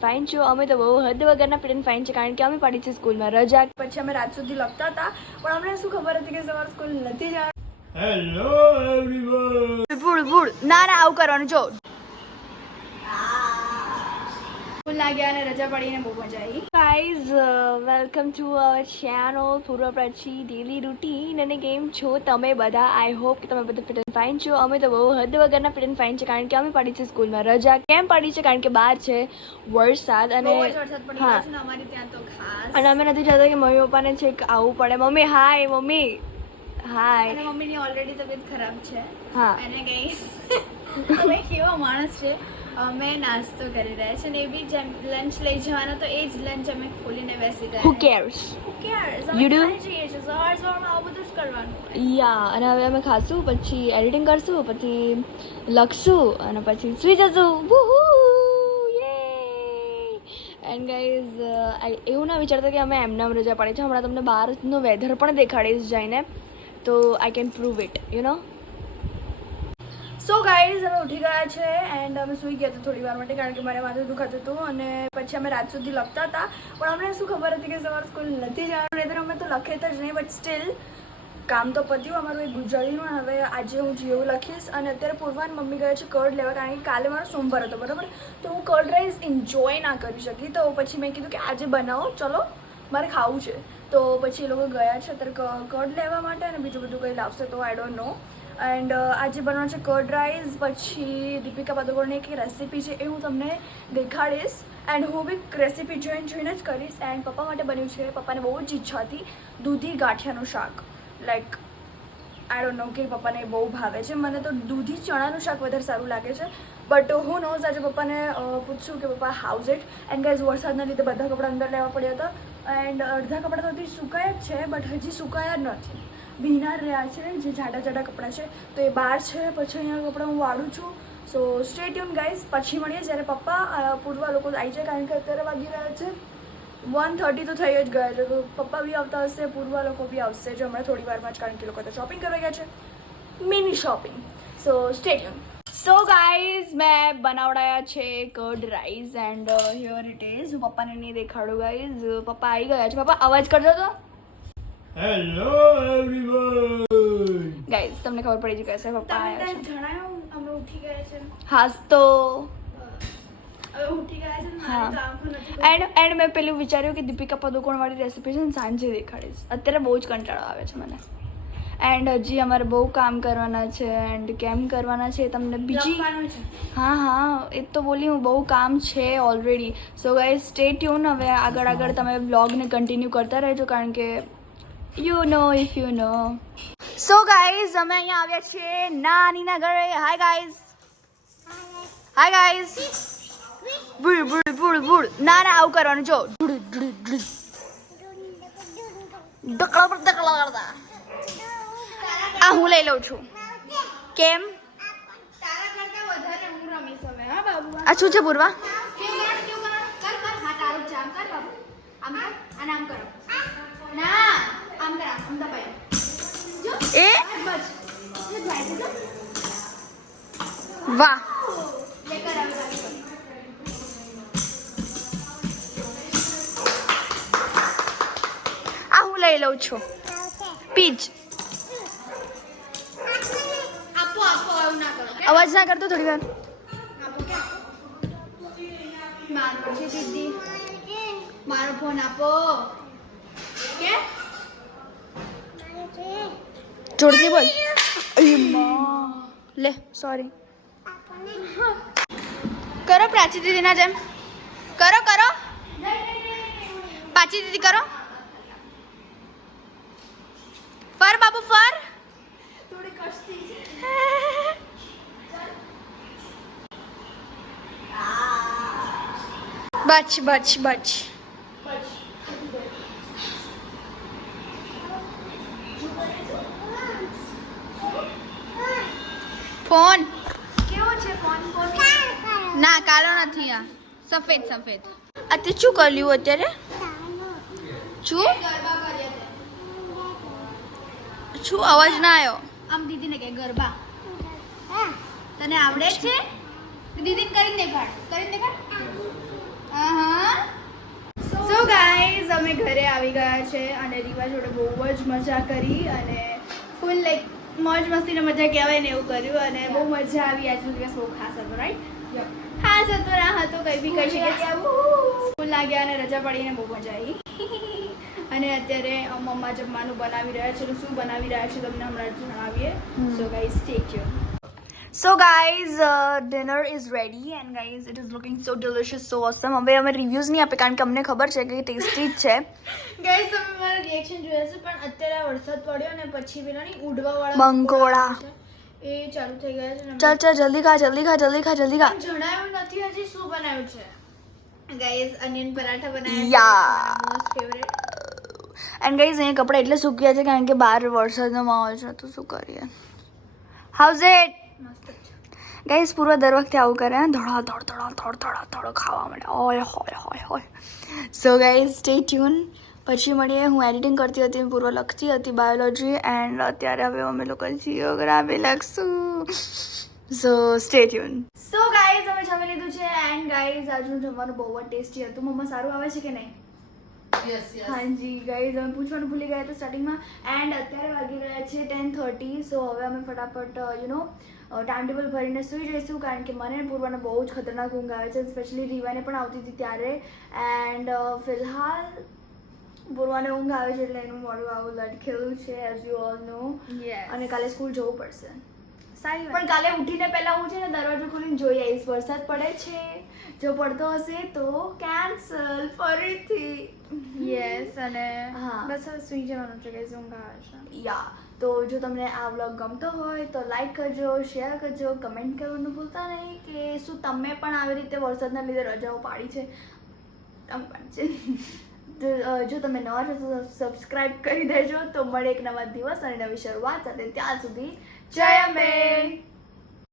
Fine છો અમે તો બહુ હદ વગરના ફિટ એન્ડ ફાઇન છે કારણ કે અમે પાડી છે સ્કૂલમાં રજા પછી અમે રાત સુધી લખતા હતા પણ અમને શું ખબર હતી કે સવારે સ્કૂલ નથી જવાનું હેલો એવરીવન બુડ ના આવું કરવાનું જો સ્કૂલ ના ગયા અને રજા પડીને બહુ મજા આવી guys welcome to our channel પૂર્વ પ્રાચી ડેલી રૂટીન અને કેમ છો તમે બધા આઈ હોપ કે તમે બધા ફિટ એન્ડ ફાઇન છો અમે તો બહુ હદ વગરના ફિટ એન્ડ ફાઇન છે કારણ કે અમે પાડી છે સ્કૂલમાં રજા કેમ પાડી છે કારણ કે બહાર છે વરસાદ અને હા અને અમે નથી ચાહતા કે મમ્મી પપ્પાને છેક આવવું પડે મમ્મી હાય મમ્મી હાય અને મમ્મીની ઓલરેડી તબિયત ખરાબ છે હા અને ગાઈસ અમે કેવા માણસ છે અમે નાસ્તો કરી રહ્યા છે ને એ બી જેમ લંચ લઈ જવાનો તો એ જ લંચ અમે ખોલીને બેસી ગયા who cares Who cares? You do? અમે જઈએ છીએ સવારમાં આવું બધું જ કરવાનું યા અને હવે અમે ખાશું પછી એડિટિંગ કરશું પછી લખશું અને પછી સુઈ જશું એન્ડ ગાઈઝ એવું ના વિચારતા કે અમે એમને રજા પાડી છે હમણાં તમને બહારનો વેધર પણ દેખાડીશ જઈને તો I can prove it you know so guys અમે ઉઠી ગયા છે એન્ડ અમે સૂઈ ગયા હતા થોડી વાર માટે કારણ કે મારે માથું દુખાતું હતું અને પછી અમે રાત સુધી લખતા હતા પણ અમને શું ખબર હતી કે સવારે સ્કૂલ નથી જવાનું નહીંતર અમે તો લખે જ નહીં બટ સ્ટીલ કામ તો પત્યું અમારું એક ગુજરાતીનું હવે આજે હું જેવું લખીશ અને અત્યારે પૂર્વાન મમ્મી ગયા છે કર્ડ લેવા કારણ કે કાલે મારો સોમવાર હતો બરાબર તો હું કર્ડ રાઈસ એન્જોય ના કરી શકી તો પછી મેં કીધું કે આજે બનાવો ચલો મારે ખાવું છે તો પછી એ લોકો ગયા છે અત્યારે કર્ડ લેવા માટે અને બીજું બધું કંઈ લાવશે તો આઈ ડોન્ટ નો એન્ડ આજે બનાવવાનું છે કર્ડ રાઈસ પછી દીપિકા પાદુકોણની એક રેસીપી છે એ હું તમને દેખાડીશ એન્ડ હું બી રેસીપી જોઈને જ કરીશ એન્ડ પપ્પા માટે બન્યું છે પપ્પાને બહુ જ ઈચ્છા હતી દૂધી ગાંઠિયાનું શાક લાઈક આઈ ડોન્ટ નો કે પપ્પાને બહુ ભાવે છે મને તો દૂધી ચણાનું શાક વધારે સારું લાગે છે બટ હું નોઝ આજે પપ્પાને પૂછશું કે પપ્પા હાઉઝ ઇટ એન્ડ ગાઈઝ વરસાદના લીધે બધા કપડાં અંદર લેવા પડ્યા હતા એન્ડ અડધા કપડાં તો હજી સુકાયા જ છે બટ હજી સુકાયા જ નથી ભીના રહ્યા છે જે જાડા જાડા કપડાં છે તો એ બહાર છે પછી અહીંયા કપડાં હું વાળું છું સો સ્ટે ટ્યુન ગાઈઝ પછી મળીએ જ્યારે પપ્પા પૂર્વા લોકો આવી જાય કારણ કે અત્યારે વાગી રહ્યા છે 1:30 તો થઈ જ ગયા છે તો પપ્પા બી આવતા હશે પૂર્વા લોકો બી આવશે જો હમણાં થોડી વારમાં જ કારણ કે લોકો તો શોપિંગ કરવા ગયા છે mini shopping so stay tuned so guys મેં બનાવડાયા છે curd rice and here it is હું પપ્પાને નહીં દેખાડું ગાઈઝ પપ્પા આવી ગયા છે પપ્પા અવાજ કરજો તો હેલો એવરીવન ગાઈઝ તમને ખબર પડી જ ગઈ પપ્પા તમે આવ્યા છે જણાવ્યું અમે ઉઠી ગયા છે હાસ તો હવે ઉઠી ગયા છે હા. મારે તો આંખો નથી એન્ડ મેં પેલું વિચાર્યું કે દીપિકા પદુકોણ વાળી રેસીપી છે ને સાંજે દેખાડીશ અત્યારે બહુ જ કંટાળો આવે છે મને એન્ડ હજી અમારે બહુ કામ કરવાના છે એન્ડ કેમ કરવાના છે તમને બીજી લખવાનું છે હા એ તો બોલી હું બહુ કામ છે already so guys stay tune હવે આગળ તમે બ્લોગને કન્ટિન્યુ કરતા રહેજો કારણ કે you know if you know so guys અમે અહીંયા આવ્યા છીએ નાનીના ઘરે હાય ગાઈઝ બુડ ના આવું કરવાનું જો ડકલા પર ડકલા કરતા આ હું લઈ લઉં છું કેમ તારા કરતા વધારે હું રમીશ હવે હા બાબુ આ શું છે પૂર્વા કર હા તારું જ જામ કર બાબુ આમ કર અને આમ કરો ના આમ કર આમ દબાય જો એ બસ જો જાય છે તો વાહ લે કર આમ કર આ હું લઈ લઉં છું પીચ આપો એવું ના કરો કે અવાજ ના કરતો થોડી વાર આપો કે મારો છે દીદી મારો ફોન આપો કે જોરથી બોલ લે સોરી કરો પ્રાચી દીદીના જેમ કરો પાચી દીદી કરો ફર બાબુ ફર થોડી કષ્ટી છે બચ ફોન કેવો છે ફોન ના કાલો નથી આ સફેદ અત્યારે શું કર્યું અત્યારે શું ગરબા કર્યા તે શું અવાજ ના આવ્યો આમ દીદીને કે ગરબા તને આવડે છે દીદીને કરીને દેખાડ ગાઈઝ અમે ઘરે આવી ગયા છે અને રીવા જોડે બહુ જ મજા કરી અને ફૂલ લાઈક મોજ મસ્તીને મજા કહેવાય ને એવું કર્યું અને બહુ મજા આવી. આજનો દિવસ બહુ ખાસ હતો, રાઈટ? ખાસ હતો ના હતો કંઈ બી કહી શકીએ. સ્કૂલ લાગ્યા અને રજા પડીને બહુ મજા આવી. અને અત્યારે મમ્મા જમવાનું બનાવી રહ્યા છે. તો શું બનાવી રહ્યા છે તમને હમણાં જણાવીએ. So guys stay tune. So guys, dinner is ready and guys it is looking so delicious, so awesome. હવે અમે રિવ્યૂઝ નહીં આપે કારણ કે અમને ખબર છે કે ટેસ્ટી જ છે. ગાઈઝ તમે મારા રિએક્શન જોયા છે પણ અત્યારે વરસાદ પડ્યો ને પછી પેલા નહીં ઉડવાવાળા બંકોડા એ ચાલુ થઈ ગયા છે ને ચાલ ચાલ જલ્દી ખા જલ્દી ખા જલ્દી ખા જલ્દી ખા. જણાવ્યું નથી હજી શું બનાવ્યું છે. ગાઈઝ અનિયન પરાઠા બનાવ્યા Yeah. છે, મોસ્ટ ફેવરેટ. એન્ડ ગાઈઝ અહીંયા કપડાં એટલે સૂક્યા છે કારણ કે બહાર વરસાદનો માહોલ છે તો શું કરીએ. હાઉઝ ઇટ મસ્ત છે. ગાઈઝ પૂર્વ દર વખતે આવું કરે ધડા ધડ ધડા ધડ ધડા ધડ ખાવા મળે ઓય હોય હોય હોય. So guys stay tune. પછી મળીએ. હું એડિટિંગ કરતી હતી, પૂર્વ લખતી હતી બાયોલોજી એન્ડ અત્યારે હવે અમે લોકો જીઓગ્રાફી લખશું. સો સ્ટે ટ્યુન. સો ગાઈઝ અમે જમી લીધું છે એન્ડ ગાઈઝ આજનું જમવાનું બહુ જ ટેસ્ટી હતું. મમ્મા સારું આવે છે કે નહીં? હાજી ગાઈઝ અમે પૂછવાનું ભૂલી ગયા હતા સ્ટાર્ટિંગમાં એન્ડ અત્યારે વાગી રહ્યા છે 10:30. સો હવે અમે ફટાફટ ટાઈમ ટેબલ ભરીને સૂઈ જઈશું કારણ કે મને પૂર્વાને બહુ જ ખતરનાક ઊંઘ આવે છે. સ્પેશિયલી રીવાને પણ આવતી હતી ત્યારે એન્ડ ફિલહાલ પૂર્વાને ઊંઘ આવે છે એટલે એનું મોડું આવું લટકેલું છે એઝ યુ ઓલ નો. અને કાલે સ્કૂલ જવું પડશે. સારી પણ કાલે ઉઠીને પહેલા હું છે ને દરવાજો ખોલીને જોઈ આવીશ વરસાદ પડે છે. જો પડતો હશે તો કેન્સલ ફરીથી. યસ અને હા. બસ હવે સૂઈ જવાનું છે ગાઈઝ ઊંઘ આવે છે. યા તો જો તમને આ વ્લોગ ગમતો હોય તો લાઈક કરજો, શેર કરજો, કમેન્ટ કરવાનું ભૂલતા નહીં કે શું તમે પણ આવી રીતે વરસાદના લીધે રજાઓ પાડી છે. આમ પણ છે. તો જો તમે નવા છો તો સબસ્ક્રાઇબ કરી દેજો. તો મળે એક નવા દિવસ અને નવી શરૂઆત સાથે. ત્યાં સુધી જય અંબે.